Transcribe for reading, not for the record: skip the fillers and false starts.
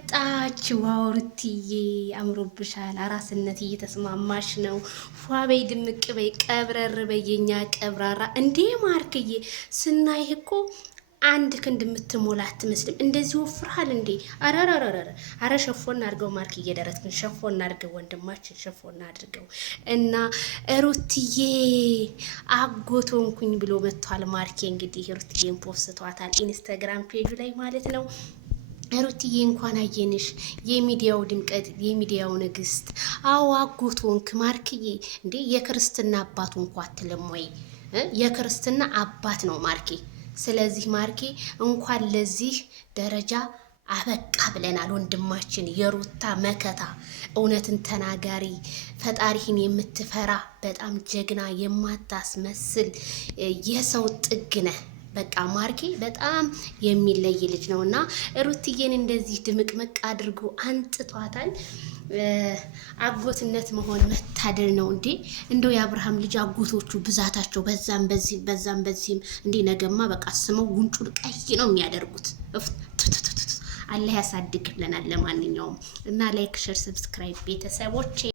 መጣች ዋውርትዬ አምሮብሻል። አራስነት እየተስማማሽ ነው። ፏበይ ድምቅ በይ ቀብረር በየኛ ቀብራራ እንዴ ማርክዬ ስናይህ እኮ አንድ ክንድ የምትሞላ አትመስልም። እንደዚህ ወፍራል እንዴ? አረ ሸፎን አድርገው ማርክዬ፣ ደረትክን ሸፎን አድርገው ወንድማችን፣ ሸፎን አድርገው እና ሩትዬ አጎቶንኩኝ ብሎ መጥቷል ማርኬ። እንግዲህ ሩትዬን ፖስቷታል ኢንስታግራም ፔጁ ላይ ማለት ነው። ሩትዬ እንኳን አየንሽ፣ የሚዲያው ድምቀት፣ የሚዲያው ንግስት። አዎ አጎቶንክ ማርክዬ። እንዴ የክርስትና አባቱ እንኳ አትልም ወይ? የክርስትና አባት ነው ማርኬ። ስለዚህ ማርኬ እንኳን ለዚህ ደረጃ አበቃ ብለናል። ወንድማችን የሩታ መከታ፣ እውነትን ተናጋሪ፣ ፈጣሪህን የምትፈራ በጣም ጀግና፣ የማታስመስል የሰው ጥግ ነህ። በቃ ማርኬ በጣም የሚለይ ልጅ ነው እና ሩትዬን እንደዚህ ድምቅምቅ አድርጎ አንጥቷታል። አጎትነት መሆን መታደል ነው እንዴ! እንደው የአብርሃም ልጅ አጎቶቹ ብዛታቸው በዛም በዚህም እንዴ! ነገማ በቃ ስመው ጉንጩን ቀይ ነው የሚያደርጉት። አላህ ያሳድግ ብለናል። ለማንኛውም እና ላይክ፣ ሼር፣ ሰብስክራይብ ቤተሰቦቼ